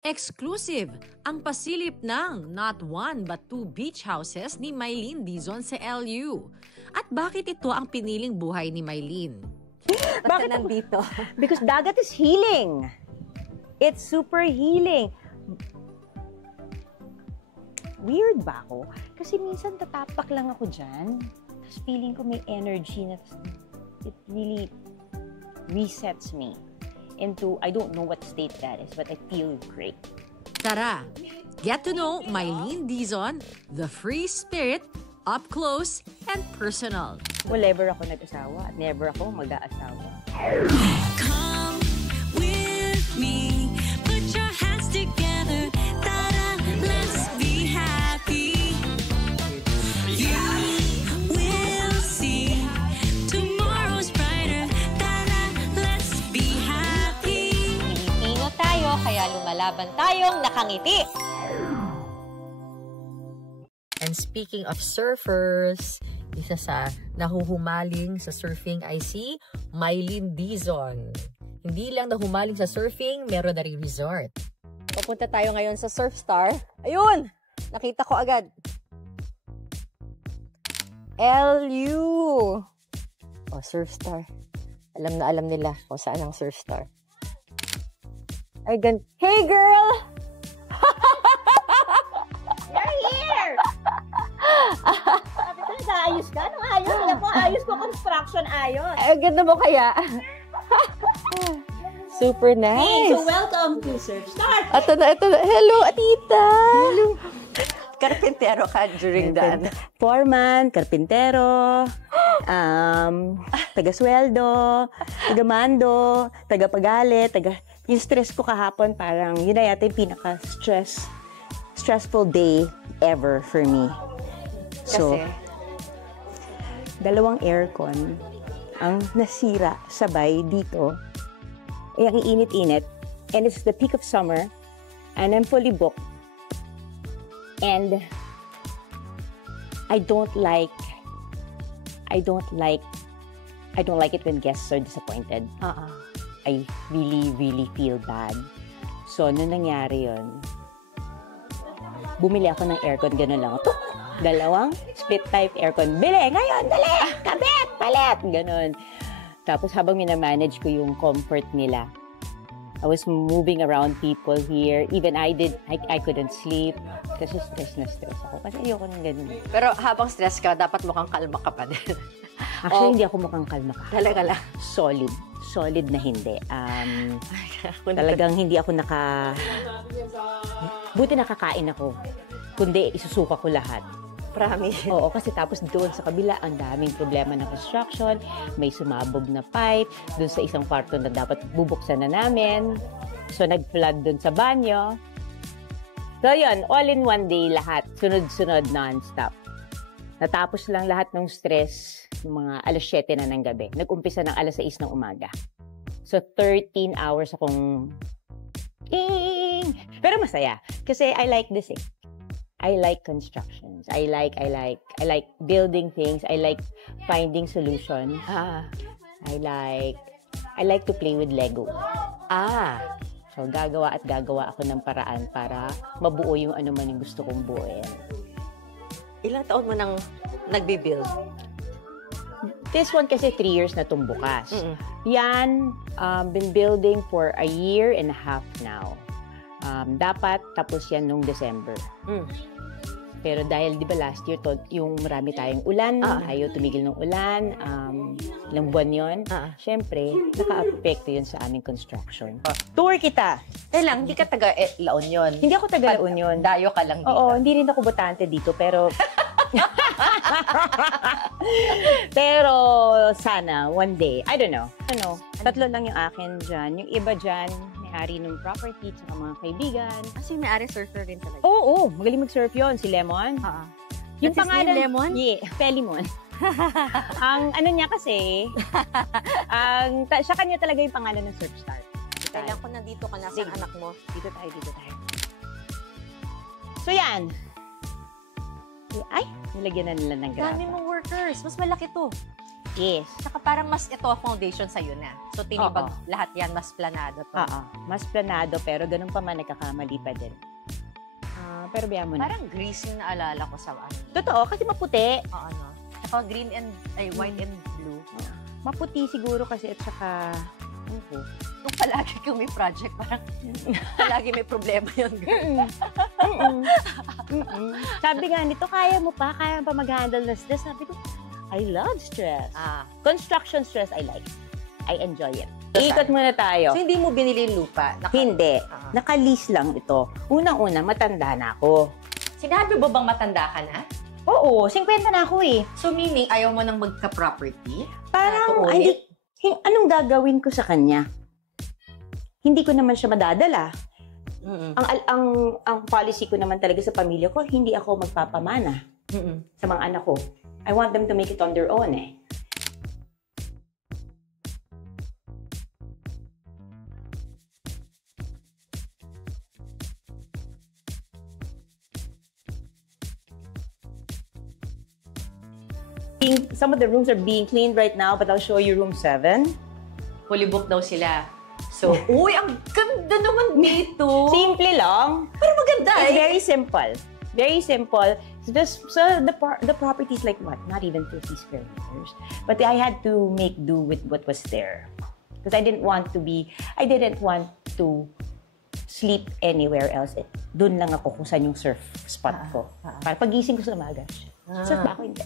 Exclusive ang pasilip ng not one but two beach houses ni Mylene Dizon sa LU. At bakit ito ang piniling buhay ni Mylene? Bakit nandito? Because dagat is healing. It's super healing. Weird ba ako? Kasi minsan tatapak lang ako dyan. Tapos feeling ko may energy na it really resets me into, I don't know what state that is, but I feel great. Tara, get to know Mylene Dizon, the free spirit, up close and personal. Well, never ako nag-asawa at never ako mag-aasawa. Come with me, put your hands together, ta-da, let's be happy. You will see tomorrow's brighter, ta-da, let's be happy. Pilipino tayo, kaya lumalaban tayong nakangiti. And speaking of surfers, isa sa nahuhumaling sa surfing ay si Mylene Dizon. Hindi lang nahumaling sa surfing, meron na rin resort. Pupunta tayo ngayon sa Surfstar. Ayun! Nakita ko agad. LU! Oh, Surfstar. Alam na alam nila kung saan ang Surfstar. Ay, Hey, girl! Ayos ka? Anong ayos? Alam mo, ayos ko, construction ayos. Ay, ganda mo kaya. Super nice. Hey, so welcome to Surfstar. Ito na. Hello, Atita. Hello. Karpintero ka during that. Foreman, karpintero, taga-sweldo, taga-mando, taga-pagalit, yung stress ko kahapon, parang yun na yata yung stressful day ever for me. So, Kasi? Dalawang aircon ang nasira sabay dito. Eh, ang init-init. And it's the peak of summer. And I'm fully booked. And I don't like it when guests are disappointed. I really, really feel bad. So, nung nangyari yun, bumili ako ng aircon, gano'n lang. Dalawang split type aircon. Bili! Ngayon! Dali! Kabit! Palit! Ganon. Tapos habang minamanage ko yung comfort nila, I was moving around people here. Even I couldn't sleep. Kasi stress na stress ako. Kasi ayoko ng ganun. Pero habang stress ka, dapat mukhang kalma ka pa din. Actually, hindi ako mukhang kalma ka. Talaga lang. Solid. Solid na hindi. Talagang hindi ako Buti nakakain ako. Kundi isusuka ko lahat. Promise. Oo, kasi tapos doon sa kabila, ang daming problema ng construction, may sumabog na pipe, doon sa isang kwarto na dapat bubuksan na namin. So, nag-flood doon sa banyo. So, yun, all in one day lahat, sunod-sunod, non-stop. Natapos lang lahat ng stress, mga alas 7 na ng gabi. Nag-umpisa ng alas 6 ng umaga. So, 13 hours akong pero masaya. Kasi I like this eh. I like constructions. I like building things. I like finding solutions. I like to play with Lego. So gagawa ako ng paraan para mabuo yung ano man yung gusto kong buuin. Ilang taon mo nang nagbi-build? This one kasi 3 years na itong bukas. Yan, been building for a year and a half now. Dapat tapos yan nung December. Pero dahil di ba last year yung marami tayong ulan, ayaw tumigil ng ulan, ilang buwan yun, syempre, naka-apekto yun sa aming construction. Tour kita! Lang, hindi ka taga La Union. Hindi ako taga La Union. Dayo ka lang dito. Oo, hindi rin ako botante dito, pero... pero sana, one day, I don't know. Tatlo lang yung akin dyan. Yung iba dyan, may-ari ng property, tsaka mga kaibigan. Kasi may-ari surfer rin talaga. Oo, magaling mag-surf yun, si Lemon. Yung That's his pangalan, name, Lemon? Yeah, Pelimon. Ang ano niya kasi, sa kanya talaga yung pangalan ng Surfstar. Kailan ko nandito ka, nasaan anak mo? Dito tayo. So yan. Ay, nilagyan na nila ng graba. Dami mong workers. Mas malaki to. Yes. Saka parang mas ito foundation sa'yo na. So, tinibag lahat yan, mas planado to. Oo. Mas planado, pero ganun pa man, nagkakamali pa din. Pero biya mo na. Parang greasy na alala ko sa ano. Totoo, kasi maputi. Oo, ano. Saka green and, white and blue. Maputi siguro kasi at saka, Kung palagi kung may project, parang palagi may problema yun. Sabi nga nito, kaya mo pa mag-handle ng stress. Sabi ko, I love stress. Construction stress, I like. I enjoy it. Ikot muna tayo. So, hindi mo binili yung lupa? Hindi. Naka-lease lang ito. Unang-una, matanda na ako. Sinabi mo bang matanda ka na? Oo, 50 na ako eh. So, meaning, ayaw mo nang magka-property? Parang, anong gagawin ko sa kanya? Hindi ko naman siya madadala. Ang policy ko naman talaga sa pamilya ko, hindi ako magpapamana sa mga anak ko. I want them to make it on their own eh. Some of the rooms are being cleaned right now, but I'll show you room 7. Fully booked daw sila. So, uy, ang ganda naman dito. Simple lang. Pero maganda It's eh. very simple. Very simple. So the property is like what? Not even 50 square meters. But I had to make do with what was there. Because I didn't want to sleep anywhere else. Doon lang ako kung saan yung surf spot ko. Para pagising ko sa umaga. Surf ba ako? Hindi.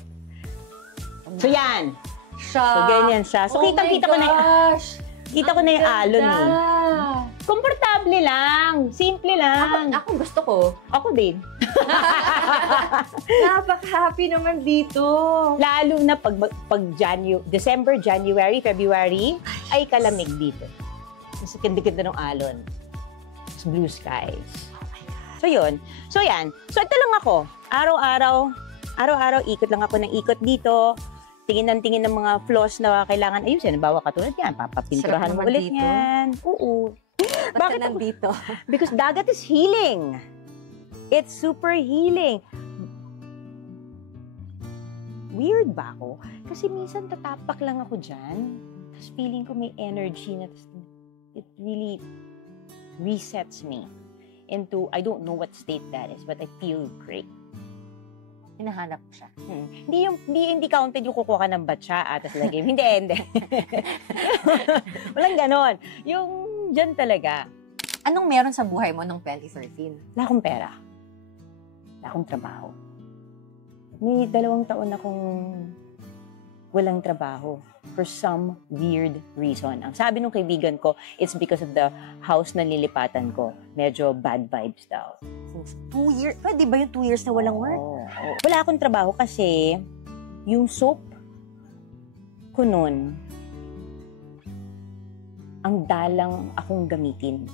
So yan. So ganyan siya. So kitang-kita ko na kita ko na yung alon eh. Komportable lang. Simple lang. Ako gusto ko. Ako din. Napaka-happy naman dito. Lalo na pag December, January, February, ay kalamig dito. Kasi ganda-ganda ng alon. It's blue skies. So yun. So yan. So ito lang ako. Araw-araw, ikot lang ako ng ikot dito. Tingin ng mga flaws na kailangan ayusin. Bawa katulad yan, papapinturahan mo ulit dito. yan. Oo. Bakit nandito? Because dagat is healing. It's super healing. Weird ba ako? Kasi minsan tatapak lang ako dyan. Tapos feeling ko may energy na it really resets me into, I don't know what state that is, but I feel great. Hinahanap ko siya. Hindi counted yung kukuha ka ng batsa at lagay. Hindi. Walang ganon. Yung dyan talaga. Anong meron sa buhay mo nung 2013? Wala akong pera. Wala akong trabaho. May 2 taon akong walang trabaho for some weird reason. Ang sabi nung kaibigan ko, it's because of the house na lilipatan ko. Medyo bad vibes daw. 2 years? Pwede ba yung 2 years na walang work? Wala akong trabaho kasi yung soap ko nun, ang dalang akong gamitin.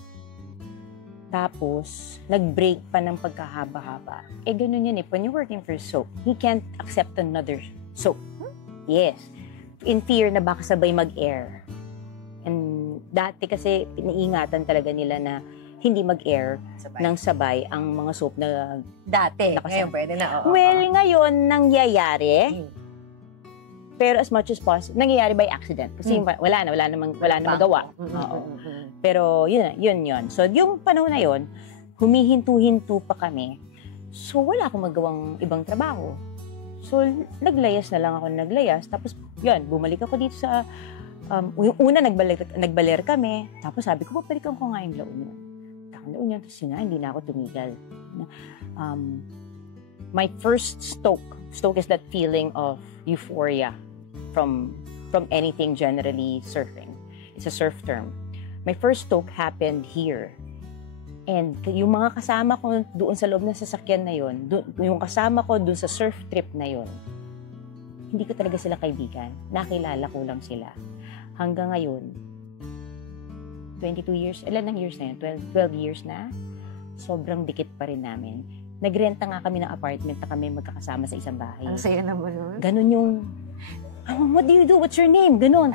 Tapos, nag-break pa ng pagkahaba-haba. Ganun yun eh. When you're working for soap, he can't accept another soap. Yes. In fear na baka sabay mag-air. And dati kasi, piniingatan talaga nila na hindi mag-air ng sabay ang mga soap na Dati. Nakasama. Ngayon pwede na. well, ngayon, nangyayari. Pero as much as possible, nangyayari by accident. Kasi wala na magawa. Oo. Pero yun. So, yung panahon na yun, humihinto-hinto pa kami. So, wala akong magawang ibang trabaho. So, naglayas na lang ako Tapos, yun, bumalik ako dito sa, yung una, nagbaler kami. Tapos sabi ko, babalikan ko nga yung La Union. Tapos yun nga, hindi na ako tumigal. My first stoke is that feeling of euphoria from anything generally surfing. It's a surf term. My first stoke happened here. And yung mga kasama ko doon sa loob ng sasakyan na yun, yung kasama ko doon sa surf trip na yun, hindi ko talaga sila kaibigan. Nakilala ko lang sila. Hanggang ngayon, 22 years, ilan ng years na yun? 12 years na? Sobrang dikit pa rin namin. Nagrenta nga kami ng apartment na kami magkakasama sa isang bahay. Ang saya naman nun. Ganon yung, what do you do? What's your name? Ganon.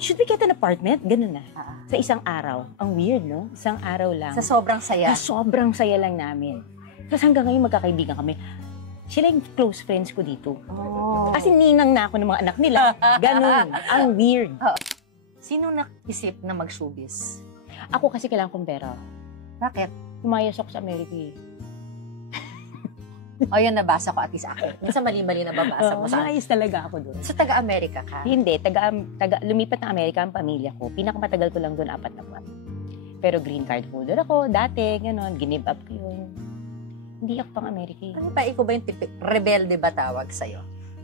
Should we get an apartment? Ganon na. Sa isang araw. Ang weird, no? Isang araw lang. Sa sobrang saya. Sobrang saya lang namin. Tapos hanggang ngayon magkakaibigan kami. Sila yung close friends ko dito. Oh. Kasi ninang na ako ng mga anak nila. Ganun. Ang weird. Sino naisip na mag-showbiz? Ako kasi kailangan kong pera. Bakit? Lumayas ako sa Amerika eh. O yun, nabasa ko at least ako. Minsan mali-mali na babasa mo sa Lumayas talaga ako doon. So, taga-Amerika ka? Hindi, lumipat ng Amerika ang pamilya ko. Pinakamatagal ko lang doon 4 na buwan. Pero green card holder ako, dati, gano'n, give up ko yun. Hindi ako pang Amerika eh. Ano ba, ikaw ba yung rebelde ba tawag sa'yo?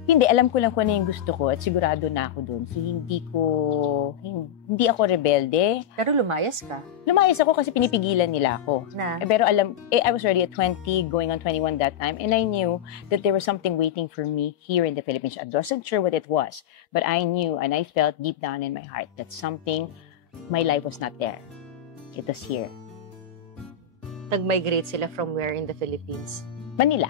Hindi, alam ko lang kung ano yung gusto ko at sigurado na ako doon. So, hindi ako rebelde. Pero lumayas ka. Lumayas ako kasi pinipigilan nila ako. Na? Pero I was already at 20, going on 21 that time, and I knew that there was something waiting for me here in the Philippines. I wasn't sure what it was, but I knew and I felt deep down in my heart that my life was not there. It was here. Nag-migrate sila from where in the Philippines? Manila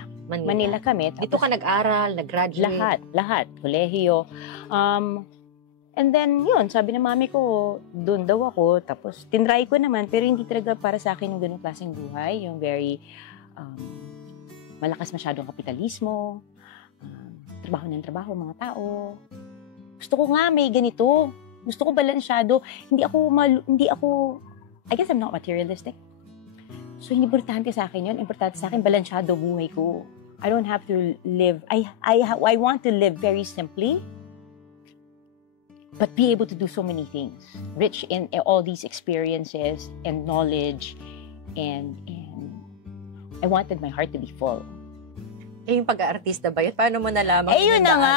kami. Dito ka nag-aral, nag-graduate? Lahat. Kolehiyo. And then, yun, sabi ng mami ko, doon daw ako. Tapos, tinry ko naman, pero hindi talaga para sa akin yung ganung klaseng buhay. Yung very, malakas masyadong kapitalismo, trabaho ng trabaho, mga tao. Gusto ko nga may ganito. Gusto ko balansyado. Hindi ako, I guess I'm not materialistic. So, hindi importante sa akin yun. Importante sa akin, balansyado buhay ko. I don't have to live, I want to live very simply, but be able to do so many things. Rich in all these experiences and knowledge, and I wanted my heart to be full. Eh, yung pag-aartista ba yun? Paano mo nalaman? Yun na nga.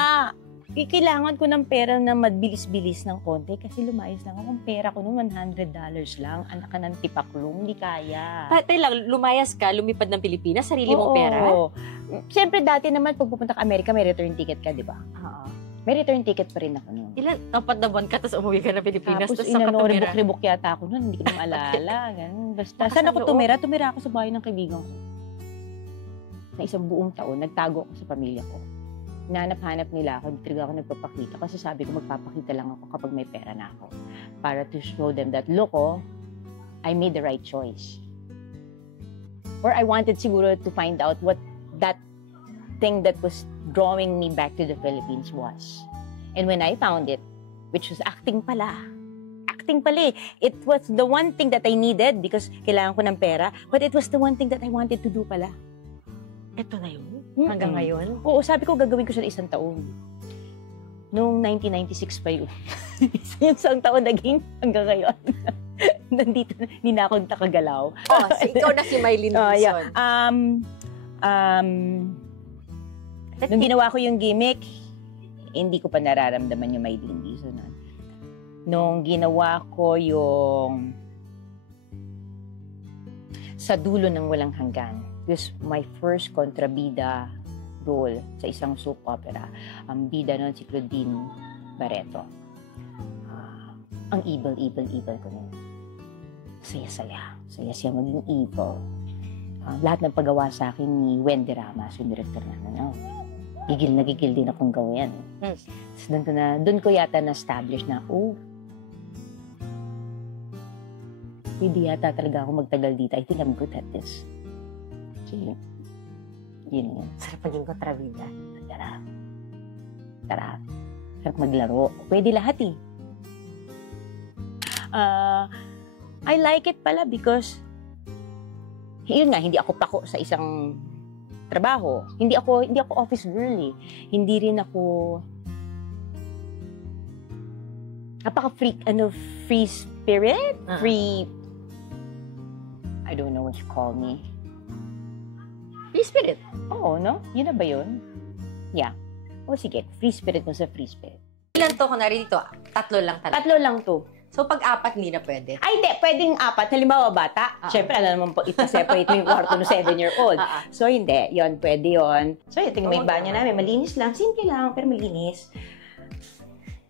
Kailangan ko ng pera na mabilis-bilis ng konti kasi lumayas lang ako. Ang pera ko noon, $100 lang. Anak ka ng tipaklong, hindi kaya. Pati lang, lumayas ka, lumipad ng Pilipinas, sarili mong pera? Siyempre, dati naman, pag pupunta ka Amerika, may return ticket ka, di ba? Oo. May return ticket pa rin ako noon. Ilan? 4 na buwan ka, tapos umuwi ka ng Pilipinas. Tapos rebook yata ako noon, hindi ko na maalala. Ganun. Basta, saan ako tumira? Tumira ako sa bahay ng kaibigan ko. Na isang buong taon, nagtago ako sa pamilya ko. Nanap-hanap nila ako, hindi ako nagpapakita. Kasi sabi ko, magpapakita lang ako kapag may pera na ako. Para to show them that, look, I made the right choice. Or I wanted siguro to find out what that thing that was drawing me back to the Philippines was. And when I found it, which was acting pala. It was the one thing that I needed because kailangan ko ng pera, but it was the one thing that I wanted to do pala. Ito na yun? Hanggang ngayon? Oo, sabi ko gagawin ko siya 1 taon. Noong 1996 pa yun. Isang taon naging hanggang ngayon. Nandito, hindi na ako nakagalaw. So ikaw na si Mylene Dizon. Yeah. Nung ginawa ko yung gimmick, hindi ko pa nararamdaman yung Mylene Dizon. Nung ginawa ko yung Sa Dulo ng Walang Hanggan, it was my first kontrabida role sa isang soap opera. Ang bida nun si Claudine Barreto. Ang evil ko nun. Saya-saya maging evil. Lahat ng paggawa sa akin ni Wendy Ramos, yung director na gigil din akong gawin. So, doon ko yata na-establish na, pwede yata talaga ako magtagal dito. I think I'm good at this. Sige. Yun. Sarap maging kontrabida. Tara. Sarap maglaro. Pwede lahat eh. I like it pala because yun nga, hindi ako pako sa isang trabaho. Hindi ako office girl eh. Hindi rin ako free spirit? Free, I don't know what you call me. Free spirit? Oo, no? Yun na ba yun? Yeah. Sige, free spirit mo sa free spirit. Ilan to, kunwari dito? 3 lang talaga. 3 lang to. So, pag 4, hindi na pwede? Ay, hindi. Pwedeng 4. Halimbawa, bata. Siyempre, alam naman po, ita-separate mo yung kwarto ng 7-year-old. So, hindi. Yun, pwede yun. So, ito yung may banyo namin. Malinis lang. Simple lang, pero malinis.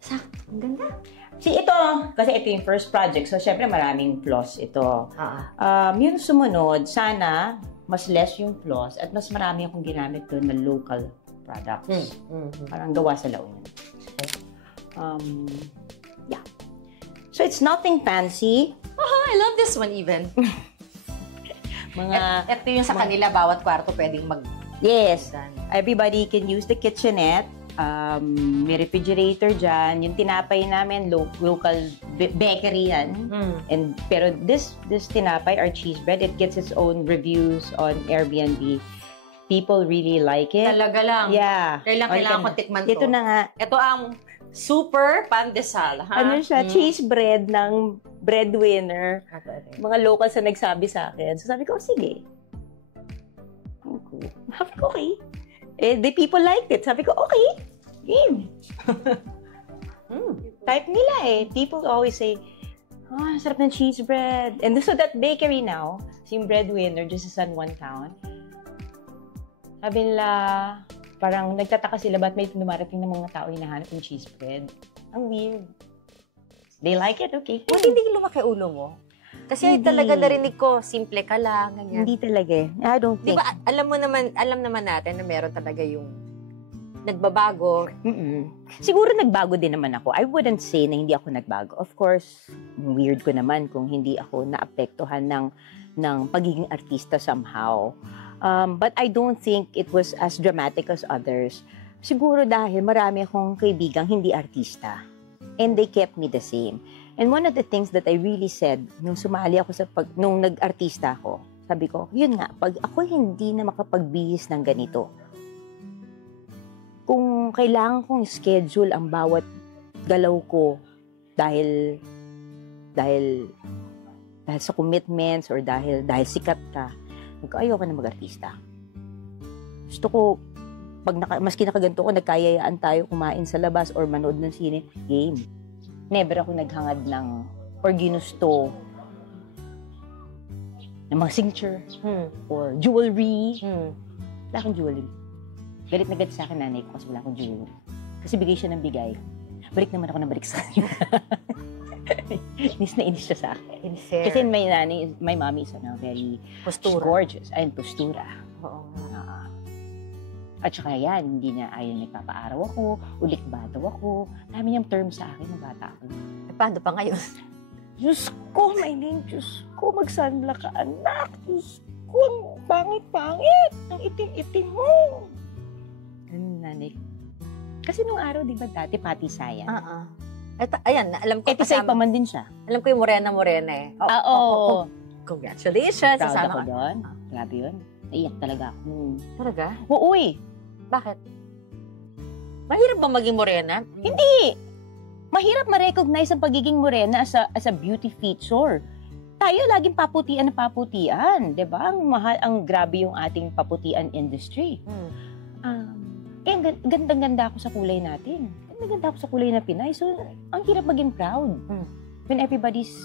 Sakto. Ang ganda. Ito, kasi ito yung first project. So, siyempre, maraming flaws ito. Yung sumunod, sana, mas less yung flaws at mas marami akong ginamit doon na local products. Parang gawa sa La Union. Yeah. So, it's nothing fancy. I love this one even. Ito yung sa kanila, bawat kwarto pwedeng Yes. Done. Everybody can use the kitchenette. May refrigerator dyan. Yung tinapay namin, local bakery yan. Pero this tinapay, our cheese bread, it gets its own reviews on Airbnb. People really like it. Talaga lang. Yeah. Kailangan ko tikman to. Ito na nga. Ito ang super pandesal, ha? Ano siya? Cheese bread ng breadwinner. Mga locals na nagsabi sa akin. So sabi ko, sige. Sabi ko, okay. The people liked it. Sabi ko, okay. Game. Type nila eh. People always say, sarap ng cheese bread. And so that bakery now, yung breadwinner, just sa San Juan town, sabi nila, parang nagtataka sila ba't may dumarating ng mga tao hinahanap yung cheese bread. Ang weird. They like it, okay. Hindi lumaki ulo mo? Kasi Hindi. talaga narinig ko, simple ka lang, ganyan. Hindi talaga eh. I don't Di think. ba, alam naman natin na meron talaga yung nagbabago. Siguro nagbago din naman ako. I wouldn't say na hindi ako nagbago. Of course, weird ko naman kung hindi ako naapektuhan ng pagiging artista somehow. But I don't think it was as dramatic as others. Siguro dahil marami akong kaibigang hindi artista. And they kept me the same. And one of the things that I really said nung sumali ako nung nag-artista ako, sabi ko, yun nga, pag ako hindi na makapagbihis ng ganito, kung kailangan kong schedule ang bawat galaw ko dahil sa commitments or dahil sikat ka, ayoko na mag-artista. Gusto ko, maski nakaganto ko, nagkayayaan tayo kumain sa labas or manood ng sine, game. Never ako naghangad or ginusto ng mga signature or jewelry. Wala akong jewelry. Galit na galit sa akin nanay ko kasi wala akong jewelry. Kasi bigay siya ng bigay. Balik naman ako ng balik sa kanya. Inis na inis siya sa akin. Kasi my mommy is very Postura. gorgeous. Ayun, postura. Oo. At saka yan, hindi niya ayun nagpapaaraw ako, ulik-bataw ako. Dami niyang term sa akin na bata ako. Paano pa ngayon? Diyos ko, Maylene, Diyos ko, magsanla ka, anak. Diyos ko, ang pangit-pangit. Ang itim-itim mo. Ganun, nanay. Kasi nung araw, di ba dati, pati sayan. Ayan, alam ko. Episay pa man din siya. Alam ko yung morena eh. Oo. Congratulations. Proud Sasama ako ka. doon. Grabe yun. Naiyak talaga ako. Talaga? Oo eh. Bakit? Mahirap ba maging morena? Hindi. Mahirap ma-recognize ang pagiging morena as a beauty feature. Tayo laging paputian na paputian. Diba? Ang grabe yung ating paputian industry. Gandang-ganda ako sa kulay natin. Ganda-ganda ako sa kulay na Pinay. So, ang hirap maging proud. When everybody's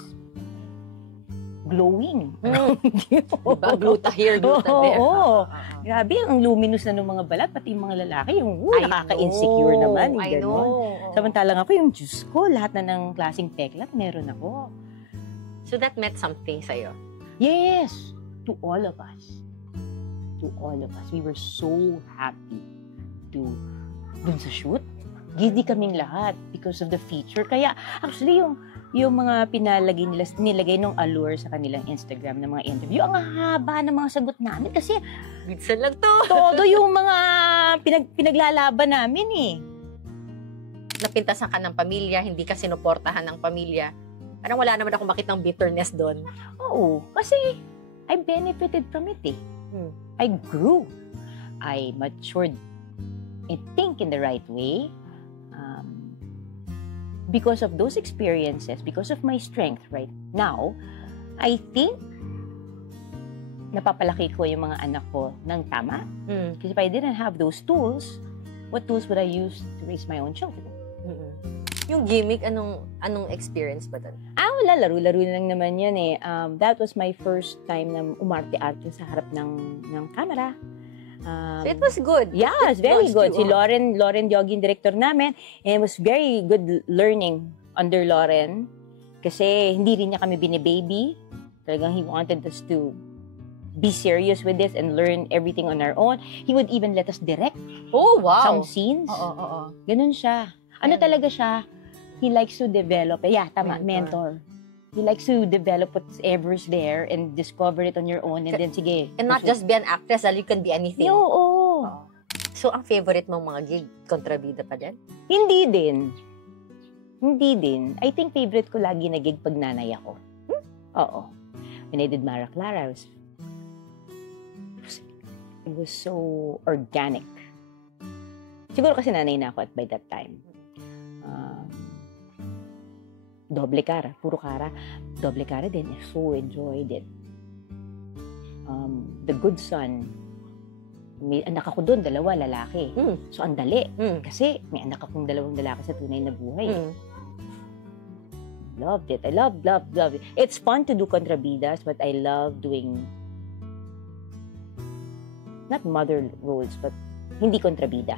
glowing. Diba? Gluta here, gluta there. Oo. Grabe, ang luminous na ng mga balat, pati yung mga lalaki, yung nakaka-insecure naman. I know. Samantalang ako, yung Diyos ko, lahat na ng klaseng peklat, meron ako. So that meant something sa'yo? Yes! To all of us. To all of us. We were so happy dun sa shoot. Gidi kaming lahat because of the feature. Kaya, actually, yung mga nilagay nung allure sa kanilang Instagram ng mga interview, ang haba ng mga sagot namin kasi Minsan lang to. todo yung mga pinaglalaban namin eh. Napintasan ka ng pamilya, hindi ka sinuportahan ng pamilya. Parang wala naman akong makitang bitterness doon. Oo, kasi I benefited from it eh. I grew. I matured. I think in the right way. Because of those experiences, because of my strength right now, I think napapalaki ko yung mga anak ko ng tama. Because if I didn't have those tools, what tools would I use to raise my own children? Yung gimmick, anong experience ba doon? Wala, laro-laro lang naman yun eh. That was my first time na umarte-arte sa harap ng camera. So it was good. Yeah, it's very Launched good. Si you, Lauren Diogi, director namin, and it was very good learning under Lauren. Kasi hindi rin niya kami binibaby. Talagang he wanted us to be serious with this and learn everything on our own. He would even let us direct Oh, wow. some scenes. Oo. Ganun siya. Ano talaga siya? He likes to develop. Yeah, tama, mentor. He likes to develop whatever's there and discover it on your own and then sige. And not just be an actress, you can be anything. Oo. So, ang favorite mong mga gig, kontrabida pa din? Hindi din. Hindi din. I think favorite ko lagi na gig pag nanay ako. Oo. When I did Mara Clara, it was so organic. Siguro kasi nanay na ako at by that time. Doble Cara, puro Cara. Doble Cara din. I so enjoyed it. The Good Son. May anak ako doon, 2 lalaki. So, ang dali. Kasi may anak akong 2 lalaki sa tunay na buhay. Loved it. I love it. It's fun to do kontrabidas, but I love doing not mother roles, but hindi kontrabida.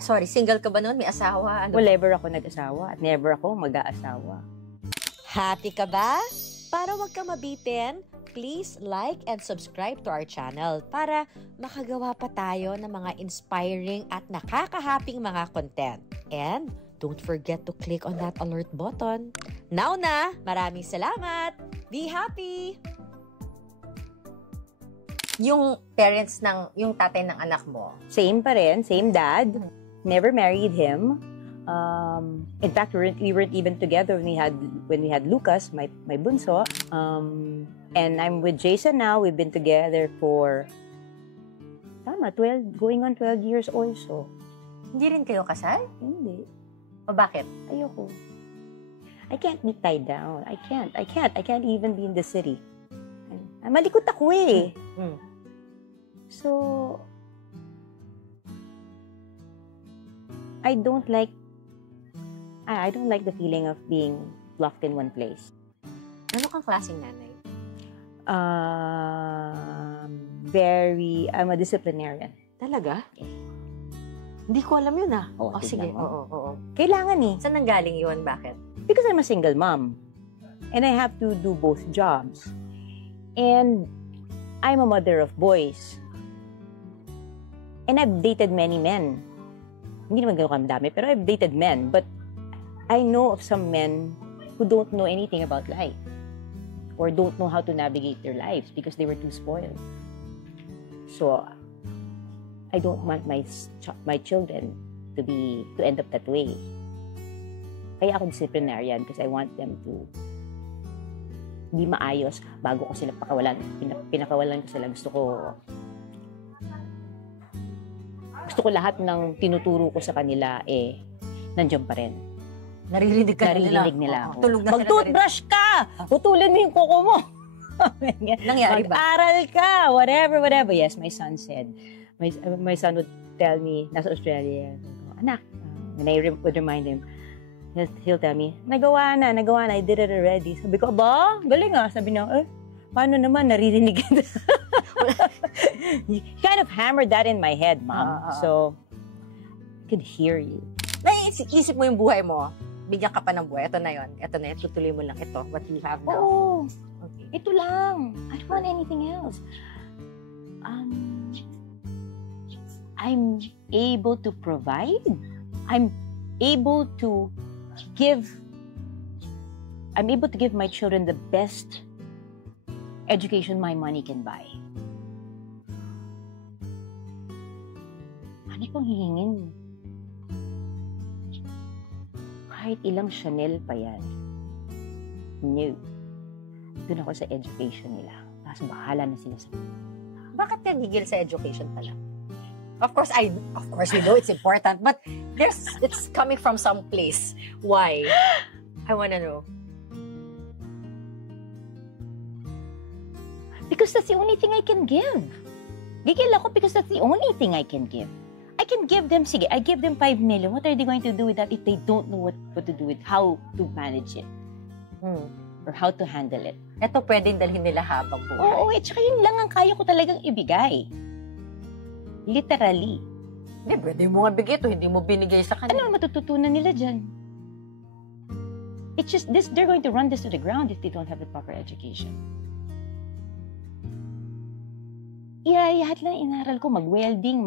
Sorry, single ka ba noon? May asawa? Ano? Well, never ako nag-asawa at never ako mag-aasawa. Happy ka ba? Para wag ka mabitin, please like and subscribe to our channel para makagawa pa tayo ng mga inspiring at nakakahaping mga content. And don't forget to click on that alert button. Now na, maraming salamat! Be happy! Yung parents yung tatay ng anak mo, Same pa rin, same dad. Never married him. In fact, we weren't even together when we had Lucas, my bunso. And I'm with Jason now. We've been together for 12, going on 12 years also. hindi rin kayo kasal? Hindi. O bakit? Ayoko. I can't be tied down. I can't even be in the city. Malikot ako eh. So, I don't like the feeling of being locked in one place. Ano kang klaseng nanay? I'm a disciplinarian. Talaga? Hindi ko alam yun ah. Oo, Sige. tignan mo. Oo. Kailangan eh. Saan nanggaling yun? Bakit? Because I'm a single mom. And I have to do both jobs. And I'm a mother of boys. And I've dated many men. Hindi naman gano'n dami, pero I've dated men. But I know of some men who don't know anything about life. Or don't know how to navigate their lives because they were too spoiled. So, I don't want my children to end up that way. Kaya ako disciplinarian because I want them to be maayos bago ko sila pakawalan. Pinakawalan ko sila. Gusto ko lahat ng tinuturo ko sa kanila nandiyan pa rin. Naririnig nila ako. Tulog na sila. Mag-toothbrush ka! Putulin mo yung kuko mo! Nangyari ba? Mag-aral ka! Whatever. Yes, my son said. My son would tell me, nasa Australia, anak, and I would remind him, he'll tell me, nagawa na, I did it already. Sabi ko, ba? Galing ah. Sabi niya, paano naman, naririnig kita. He kind of hammered that in my head, Mom. So, I could hear you. Naisip mo yung buhay mo. Bigyan ka pa ng buhay. Ito na yun. Tutuloy mo lang ito. What you have now. Oo. Okay. Ito lang. I don't want anything else. I'm able to provide. I'm able to give my children the best education my money can buy. Ano pong hihingin? Kahit ilang Chanel pa yan. No. Doon ako sa education nila. Tapos bahala na sila sa... Bakit ka gigil sa education pala? Of course, we know it's important, but it's coming from some place. Why? I wanna know. Because that's the only thing I can give. Gigil ako because that's the only thing I can give. I can give them, I give them 5 million. What are they going to do with that if they don't know what to do with, how to manage it? Or how to handle it? Ito pwedeng dalhin nila habang buhay. Oo, tsaka yun lang ang kaya ko talagang ibigay. Literally. Hindi, pwede mo nga bigay ito, hindi mo binigay sa kanila. Ano matututunan nila dyan? It's just, they're going to run this to the ground if they don't have the proper education. Lahat lang inaral ko, mag-welding,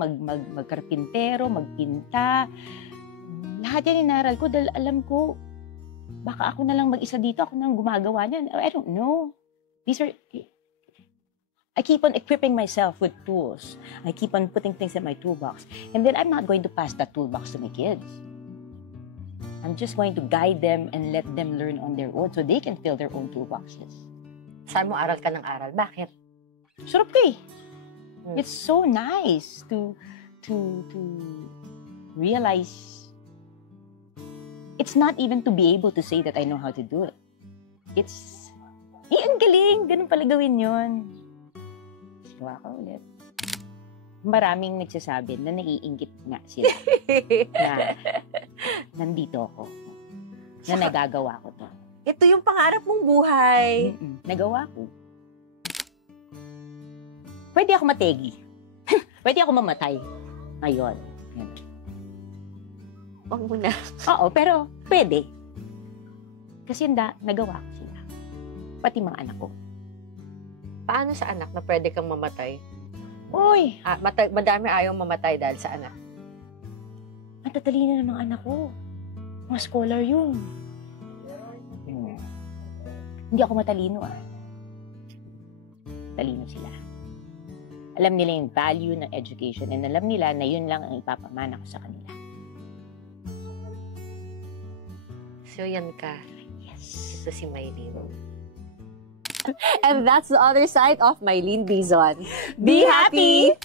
mag-karpintero, magpinta. Lahat yan inaral ko dahil alam ko, baka ako na lang mag-isa dito, ako na lang gumagawa niyan. I don't know. I keep on equipping myself with tools. I keep on putting things in my toolbox. And then I'm not going to pass that toolbox to my kids. I'm just going to guide them and let them learn on their own so they can fill their own toolboxes. Saan mo aral ka ng aral? Bakit? Sarap ka eh. Hmm. It's so nice to realize it's not even to be able to say that I know how to do it. It's, ang galing, ganun pala gawin yun. Gawa ka ulit. Maraming nagsasabi na naiinggit nga sila na nandito ako, na nagagawa ko to. Ito yung pangarap mong buhay. Nagawa ko. Pwede ako mategi. Pwede ako mamatay. Ngayon. Yan. Wag mo na. Oo, pero pwede. Kasi nagawa ko sila. Pati mga anak ko. Paano sa anak na pwede kang mamatay? Uy! Madami ayaw mamatay dahil sa anak. Matatalino ng mga anak ko. Mga scholar yun. Hindi ako matalino Talino sila. Alam nila yung value ng education and alam nila na yun lang ang ipapamana ko sa kanila. So yan ka. Yes. Ito si Mylene. And that's the other side of Mylene Dizon. Be happy!